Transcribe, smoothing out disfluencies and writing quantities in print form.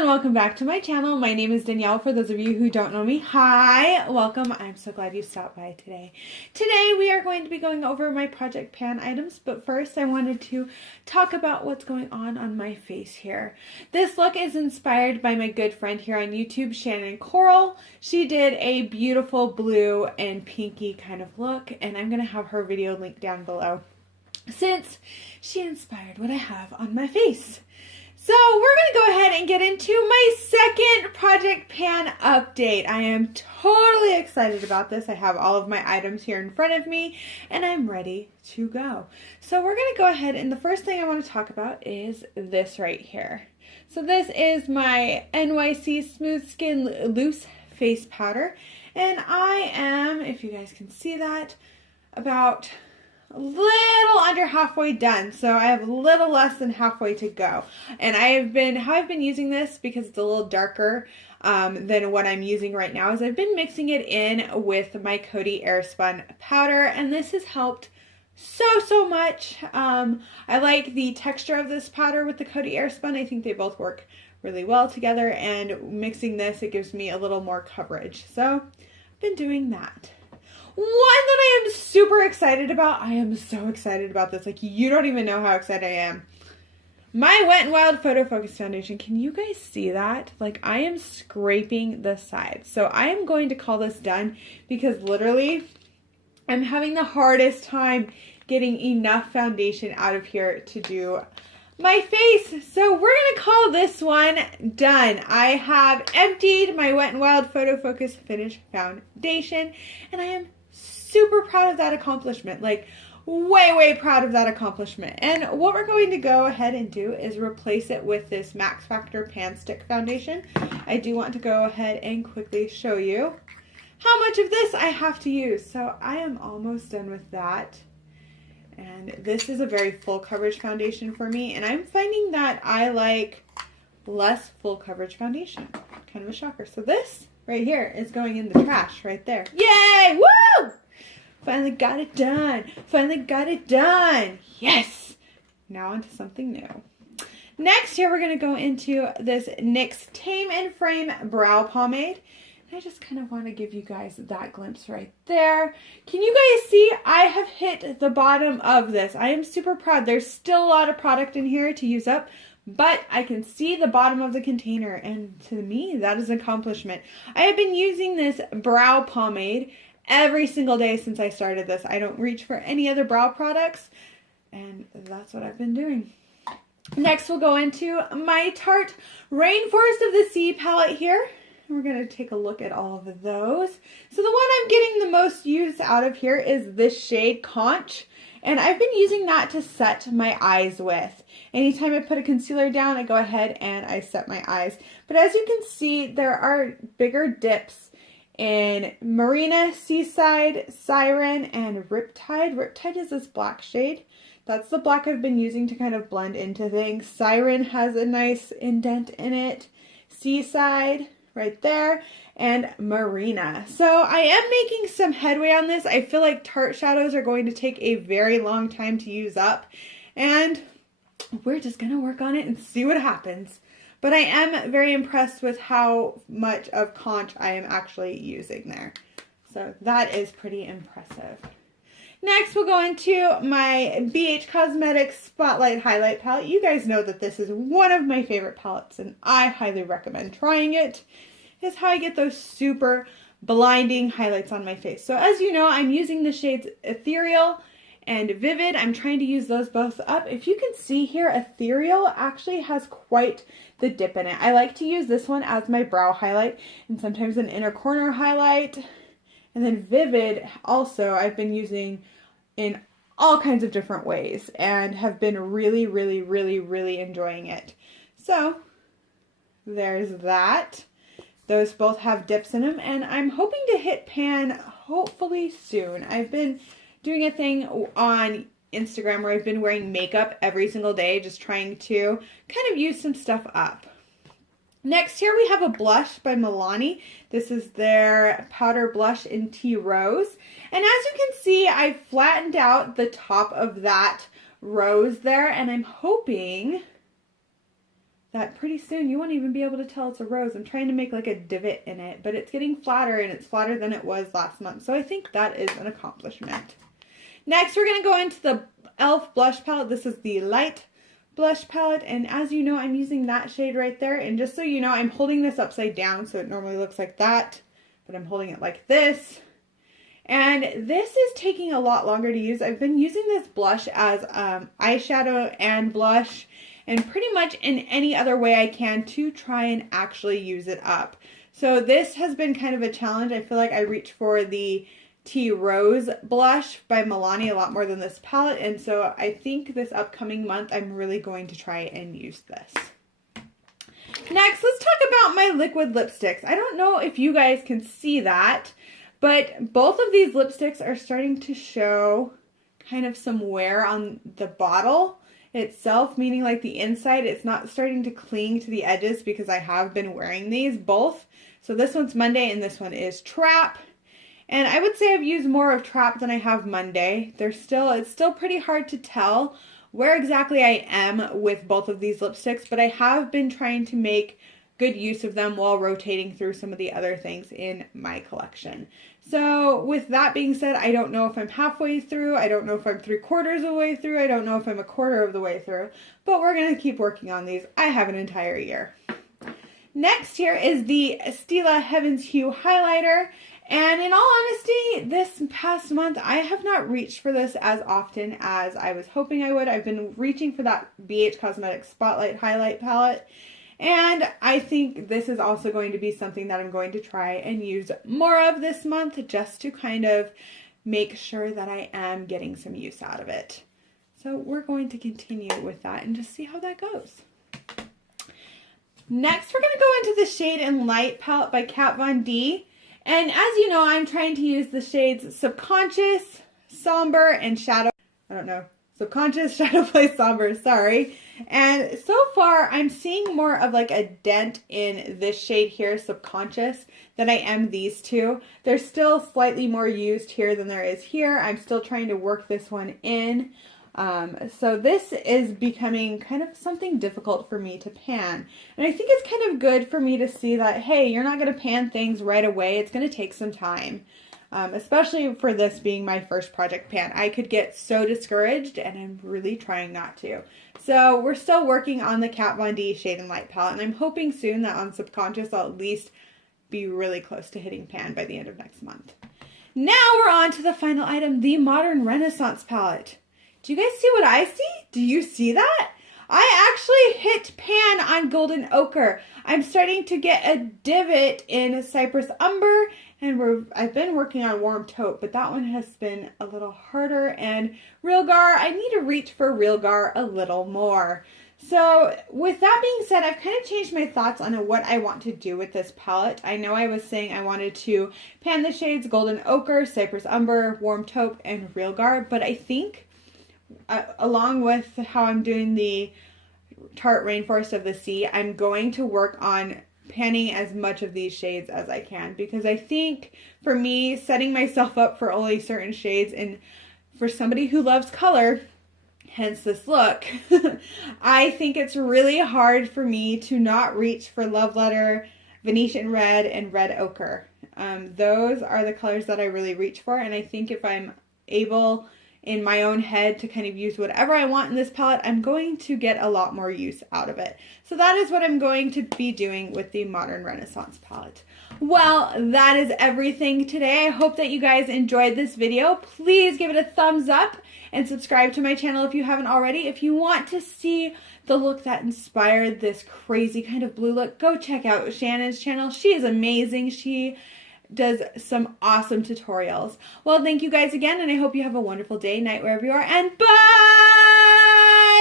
And welcome back to my channel. My name is Danielle. For those of you who don't know me, hi, welcome. I'm so glad you stopped by today. Today we are going to be going over my Project Pan items, but first I wanted to talk about what's going on my face here. This look is inspired by my good friend here on YouTube, Shannon Coral. She did a beautiful blue and pinky kind of look, and I'm going to have her video linked down below since she inspired what I have on my face. So we're going to go ahead and get into my second Project Pan update. I am totally excited about this. I have all of my items here in front of me and I'm ready to go. So we're going to go ahead, and the first thing I want to talk about is this right here. So this is my NYC Smooth Skin Loose Face Powder, and I am, if you guys can see that, about a little under halfway done, so I have a little less than halfway to go. And how I've been using this, because it's a little darker than what I'm using right now, is I've been mixing it in with my Coty Airspun powder, and this has helped so much. I like the texture of this powder with the Coty Airspun. I think they both work really well together, and mixing this, it gives me a little more coverage. So I've been doing that. One that I am super excited about, I am so excited about this, like you don't even know how excited I am. My Wet n Wild Photo Focus Foundation, can you guys see that? Like I am scraping the sides. So I am going to call this done because literally I'm having the hardest time getting enough foundation out of here to do my face. So we're going to call this one done. I have emptied my Wet n Wild Photo Focus Finish Foundation, and I am super proud of that accomplishment, like way proud of that accomplishment. And what we're going to go ahead and do is replace it with this Max Factor Pan Stick Foundation. I do want to go ahead and quickly show you how much of this I have to use. So I am almost done with that. And this is a very full coverage foundation for me, and I'm finding that I like less full coverage foundation. Kind of a shocker. So this right here is going in the trash right there. Yay! Woo! Finally got it done. Finally got it done. Yes! Now onto something new. Next here we're going to go into this NYX Tame and Frame Brow Pomade. I just kind of want to give you guys that glimpse right there. Can you guys see? I have hit the bottom of this. I am super proud. There's still a lot of product in here to use up, but I can see the bottom of the container, and to me, that is an accomplishment. I have been using this brow pomade every single day since I started this. I don't reach for any other brow products, and that's what I've been doing. Next, we'll go into my Tarte Rainforest of the Sea palette here. We're going to take a look at all of those. So the one I'm getting the most use out of here is this shade Conch. And I've been using that to set my eyes with. Anytime I put a concealer down, I go ahead and I set my eyes. But as you can see, there are bigger dips in Marina, Seaside, Siren, and Riptide. Riptide is this black shade. That's the black I've been using to kind of blend into things. Siren has a nice indent in it. Seaside, right there, and Marina. So I am making some headway on this. I feel like Tarte shadows are going to take a very long time to use up, and we're just going to work on it and see what happens. But I am very impressed with how much of Conch I am actually using there. So that is pretty impressive. Next, we'll go into my BH Cosmetics Spotlight Highlight Palette. You guys know that this is one of my favorite palettes, and I highly recommend trying it. Is how I get those super blinding highlights on my face. So as you know, I'm using the shades Ethereal and Vivid. I'm trying to use those both up. If you can see here, Ethereal actually has quite the dip in it. I like to use this one as my brow highlight and sometimes an inner corner highlight. And then Vivid also I've been using in all kinds of different ways and have been really enjoying it. So there's that. Those both have dips in them, and I'm hoping to hit pan hopefully soon. I've been doing a thing on Instagram where I've been wearing makeup every single day, just trying to kind of use some stuff up. Next here we have a blush by Milani. This is their powder blush in Tea Rose. And as you can see, I flattened out the top of that rose there, and I'm hoping that pretty soon you won't even be able to tell it's a rose. I'm trying to make like a divot in it, but it's getting flatter, and it's flatter than it was last month. So I think that is an accomplishment. Next, we're going to go into the e.l.f. blush palette. This is the light blush palette, and as you know, I'm using that shade right there. And just so you know, I'm holding this upside down, so it normally looks like that, but I'm holding it like this. And this is taking a lot longer to use. I've been using this blush as eyeshadow and blush, and pretty much in any other way I can to try and actually use it up. So this has been kind of a challenge. I feel like I reach for the Tea Rose blush by Milani a lot more than this palette, and so I think this upcoming month I'm really going to try and use this. Next, let's talk about my liquid lipsticks. I don't know if you guys can see that, but both of these lipsticks are starting to show kind of some wear on the bottle itself, meaning like the inside, it's not starting to cling to the edges because I have been wearing these both. So this one's Monday and this one is Trap. And I would say I've used more of Trap than I have Monday. It's still pretty hard to tell where exactly I am with both of these lipsticks, but I have been trying to make good use of them while rotating through some of the other things in my collection. So with that being said, I don't know if I'm halfway through, I don't know if I'm 3/4 of the way through, I don't know if I'm 1/4 of the way through, but we're going to keep working on these. I have an entire year. Next here is the Stila Heaven's Hue highlighter. And in all honesty, this past month, I have not reached for this as often as I was hoping I would. I've been reaching for that BH Cosmetics Spotlight Highlight Palette. And I think this is also going to be something that I'm going to try and use more of this month, just to kind of make sure that I am getting some use out of it. So we're going to continue with that and just see how that goes. Next, we're going to go into the Shade and Light palette by Kat Von D. And as you know, I'm trying to use the shades Subconscious, Somber, and Subconscious, Shadow Play, Somber, sorry. And so far, I'm seeing more of like a dent in this shade here, Subconscious, than I am these two. They're still slightly more used here than there is here. I'm still trying to work this one in. So this is becoming kind of something difficult for me to pan. And I think it's kind of good for me to see that, hey, you're not going to pan things right away. It's going to take some time, especially for this being my first project pan. I could get so discouraged, and I'm really trying not to. So we're still working on the Kat Von D Shade and Light palette, and I'm hoping soon that on Subconscious I'll at least be really close to hitting pan by the end of next month. Now we're on to the final item, the Modern Renaissance palette. Do you guys see what I see? Do you see that? I actually hit pan on Golden Ochre. I'm starting to get a divot in Cypress Umber, and I've been working on Warm Taupe, but that one has been a little harder. And Real Gar, I need to reach for Real Gar a little more. So with that being said, I've kind of changed my thoughts on what I want to do with this palette. I know I was saying I wanted to pan the shades Golden Ochre, Cypress Umber, Warm Taupe, and Real Gar, but I think along with how I'm doing the Tarte Rainforest of the Sea, I'm going to work on panning as much of these shades as I can, because I think for me, setting myself up for only certain shades, and for somebody who loves color, hence this look, I think it's really hard for me to not reach for Love Letter, Venetian Red, and Red Ochre. Those are the colors that I really reach for, and I think if I'm able in my own head to kind of use whatever I want in this palette, I'm going to get a lot more use out of it. So that is what I'm going to be doing with the Modern Renaissance palette. Well, that is everything today. I hope that you guys enjoyed this video. Please give it a thumbs up and subscribe to my channel if you haven't already. If you want to see the look that inspired this crazy kind of blue look, go check out Shannon's channel. She is amazing. She does some awesome tutorials. Well, thank you guys again, and I hope you have a wonderful day, night, wherever you are, and bye!